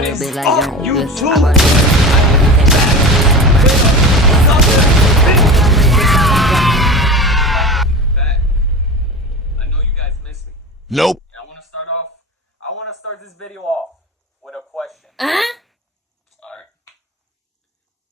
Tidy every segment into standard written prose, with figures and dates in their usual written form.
What is be like up, young YouTube? Back. I know you guys miss me. Nope. I want to start this video off with a question. Alright.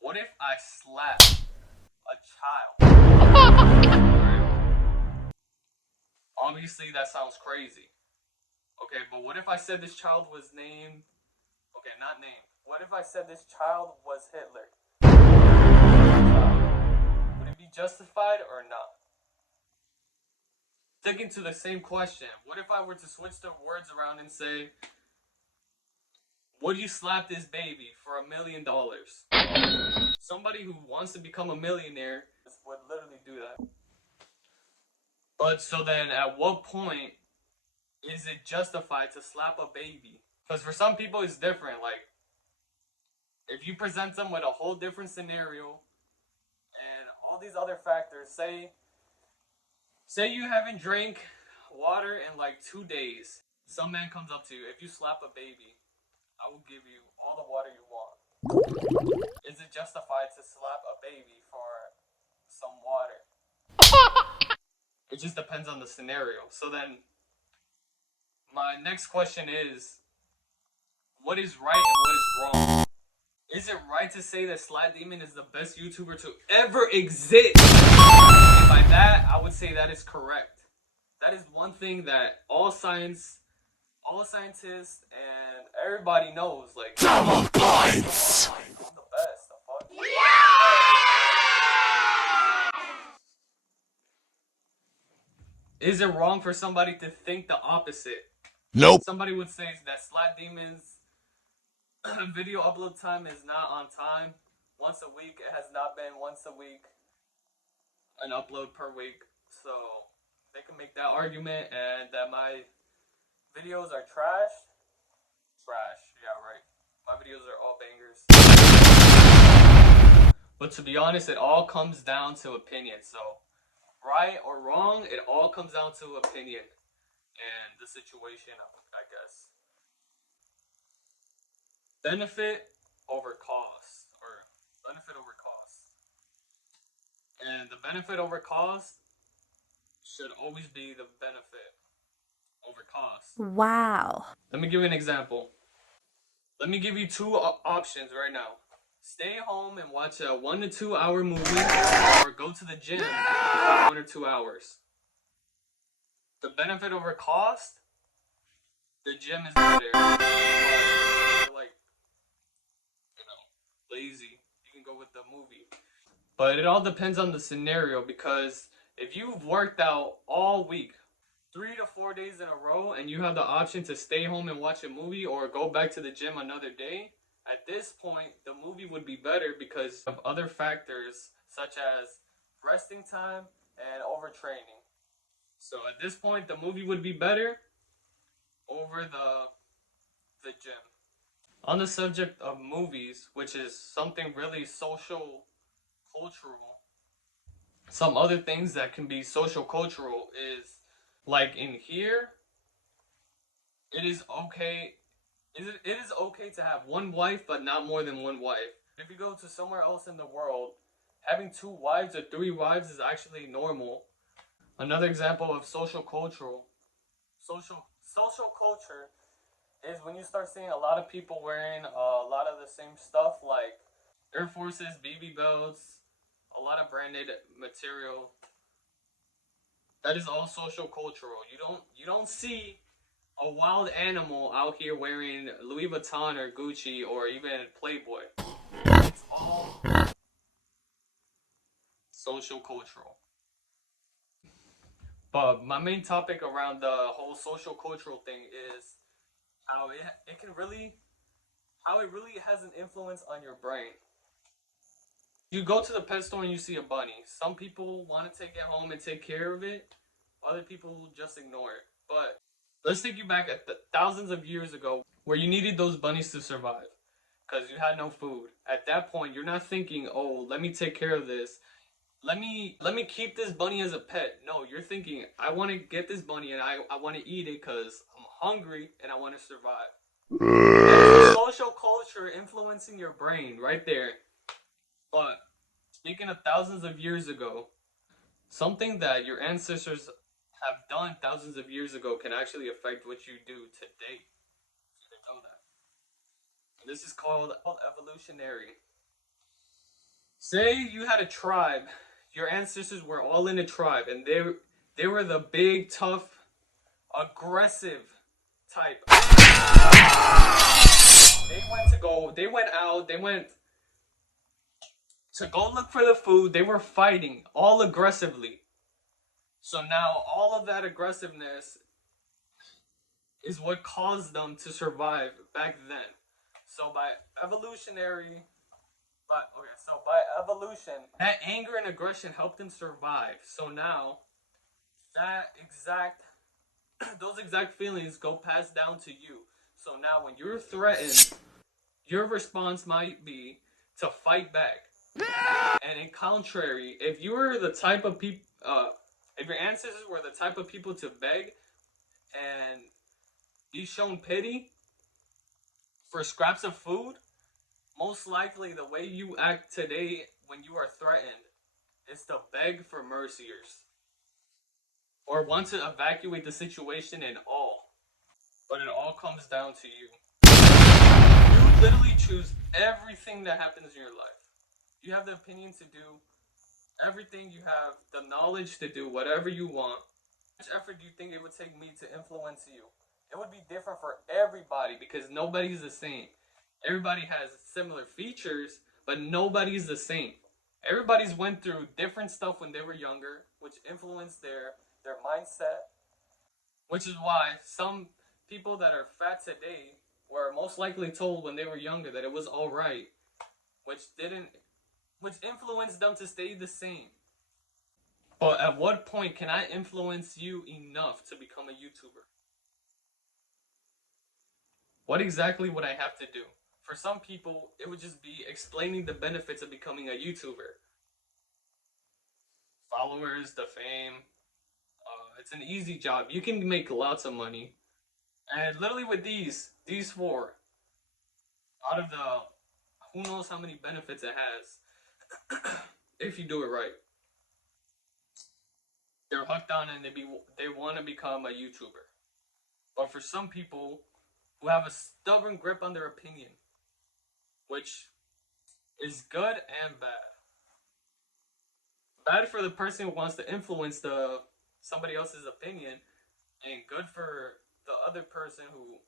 What if I slap a child? Alright. Obviously, that sounds crazy. Okay, but what if I said this child was named... Okay, not named. What if I said this child was Hitler? Would it be justified or not? Sticking to the same question, what if I were to switch the words around and say, would you slap this baby for $1 million? Somebody who wants to become a millionaire would literally do that. But so then at what point is it justified to slap a baby? Because for some people it's different. Like, if you present them with a whole different scenario and all these other factors, say you haven't drank water in like 2 days. Some man comes up to you, if you slap a baby, I will give you all the water you want. Is it justified to slap a baby for some water? It just depends on the scenario. So then, my next question is, what is right and what is wrong? Is it right to say that Slat Demon is the best YouTuber to ever exist? And by that, I would say that is correct. That is one thing that all scientists and everybody knows. Like, Double points. I'm the best. The fuck? Is it wrong for somebody to think the opposite? Nope. Somebody would say that Slat Demon's video upload time is not on time. Once a week, it has not been once a week. An upload per week. So they can make that argument, and that my videos are trash. Yeah, right. My videos are all bangers. But to be honest, it all comes down to opinion. So, right or wrong, it all comes down to opinion and the situation, I guess. Benefit over cost, or benefit over cost. And the benefit over cost should always be the benefit over cost. Wow. Let me give you an example. Let me give you two options right now. Stay home and watch a 1 to 2 hour movie, or go to the gym for 1 or 2 hours. The benefit over cost, the gym is better. But if you're like, lazy, you can go with the movie. But it all depends on the scenario, because if you've worked out all week, 3 to 4 days in a row, and you have the option to stay home and watch a movie or go back to the gym another day, at this point, the movie would be better because of other factors such as resting time and overtraining. So at this point, the movie would be better over the gym. On the subject of movies, which is something really social, cultural, some other things that can be social, cultural is, like in here, it is okay to have one wife, but not more than one wife. If you go to somewhere else in the world, having 2 wives or 3 wives is actually normal. Another example of social culture is when you start seeing a lot of people wearing a lot of the same stuff, like Air Forces, BB belts, a lot of branded material. That is all social cultural. You don't see a wild animal out here wearing Louis Vuitton or Gucci or even Playboy. It's all social cultural. But my main topic around the whole social cultural thing is how it really has an influence on your brain. You go to the pet store and you see a bunny. Some people want to take it home and take care of it. Other people just ignore it. But let's take you back at thousands of years ago, where you needed those bunnies to survive because you had no food. At that point, you're not thinking, oh, let me take care of this. Let me keep this bunny as a pet. No, you're thinking, I want to get this bunny and I want to eat it because I'm hungry and I want to survive. There's a social culture influencing your brain right there. But speaking of thousands of years ago, something that your ancestors have done thousands of years ago can actually affect what you do today. You didn't know that. This is called evolutionary. Say you had a tribe, your ancestors were all in a tribe, and they were the big, tough, aggressive type. They went out, they went to go look for the food. They were fighting all aggressively. So now all of that aggressiveness is what caused them to survive back then. So by evolution, that anger and aggression helped them survive. So now that exact those exact feelings go passed down to you. So now when you're threatened, your response might be to fight back. And in contrary, if you were the type of people, if your ancestors were the type of people to beg and be shown pity for scraps of food, most likely the way you act today when you are threatened is to beg for merciers or want to evacuate the situation in all. But it all comes down to you. You literally choose everything that happens in your life. You have the opinion to do everything, you have the knowledge to do whatever you want. How much effort do you think it would take me to influence you? It would be different for everybody because nobody's the same. Everybody has similar features, but nobody's the same. Everybody's went through different stuff when they were younger, which influenced their mindset. Which is why some people that are fat today were most likely told when they were younger that it was alright, which influenced them to stay the same. But at what point can I influence you enough to become a YouTuber? What exactly would I have to do? For some people, it would just be explaining the benefits of becoming a YouTuber. Followers, the fame. It's an easy job. You can make lots of money. And literally with these four, out of the who knows how many benefits it has, if you do it right. They're hooked on and they want to become a YouTuber. But for some people who have a stubborn grip on their opinion, which is good and bad. Bad for the person who wants to influence somebody else's opinion, and good for the other person who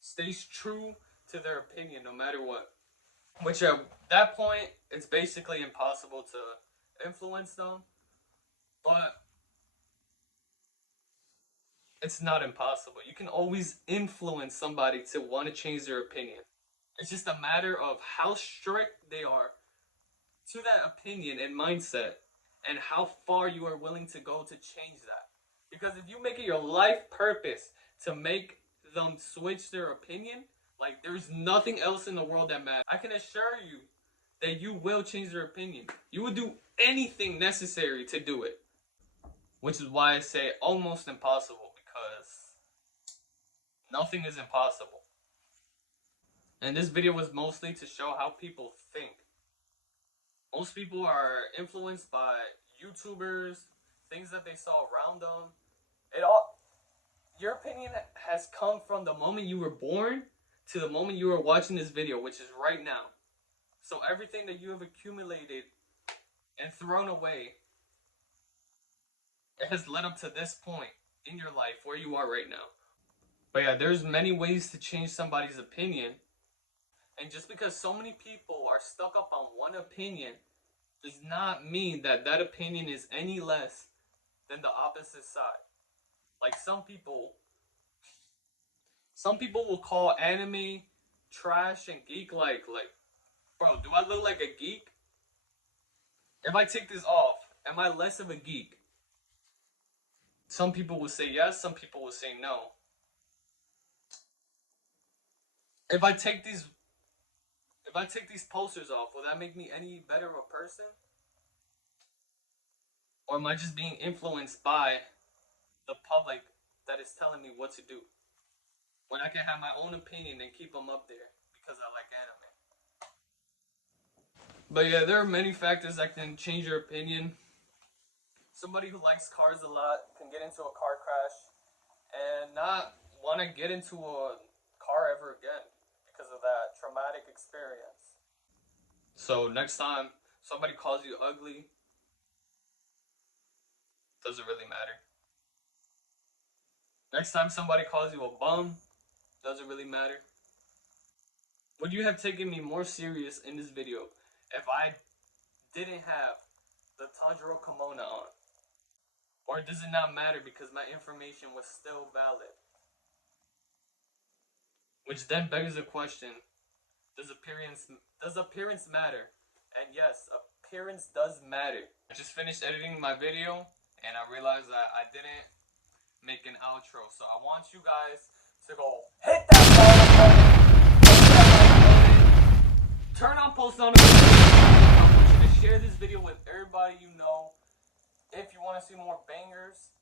stays true to their opinion no matter what. Which at that point, it's basically impossible to influence them, but it's not impossible. You can always influence somebody to want to change their opinion. It's just a matter of how strict they are to that opinion and mindset and how far you are willing to go to change that. Because if you make it your life purpose to make them switch their opinion, like there's nothing else in the world that matters. I can assure you that you will change their opinion. You will do anything necessary to do it. Which is why I say almost impossible, because nothing is impossible. And this video was mostly to show how people think. Most people are influenced by YouTubers, things that they saw around them. Your opinion has come from the moment you were born to the moment you are watching this video, which is right now. So everything that you have accumulated and thrown away, it has led up to this point in your life where you are right now. But yeah, there's many ways to change somebody's opinion. And just because so many people are stuck up on one opinion does not mean that that opinion is any less than the opposite side. Like some people will call anime trash and geek like, bro, do I look like a geek? If I take this off, am I less of a geek? Some people will say yes, some people will say no. If I take these posters off, will that make me any better of a person? Or am I just being influenced by the public that is telling me what to do? when I can have my own opinion and keep them up there because I like anime. But yeah, there are many factors that can change your opinion. Somebody who likes cars a lot can get into a car crash and not want to get into a car ever again because of that traumatic experience. So next time somebody calls you ugly, doesn't really matter. Next time somebody calls you a bum, doesn't really matter. Would you have taken me more serious in this video if I didn't have the Tanjiro kimono on? Or does it not matter because my information was still valid? Which then begs the question, does appearance matter? And yes, appearance does matter. I just finished editing my video and I realized that I didn't make an outro. So I want you guys to go hit that button, turn on post notifications. I want you to share this video with everybody you know. If you want to see more bangers,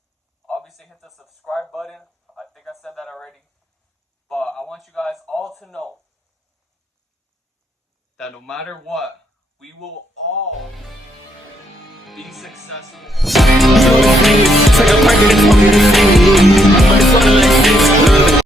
obviously hit the subscribe button. I think I said that already. But I want you guys all to know that no matter what, we will all be successful.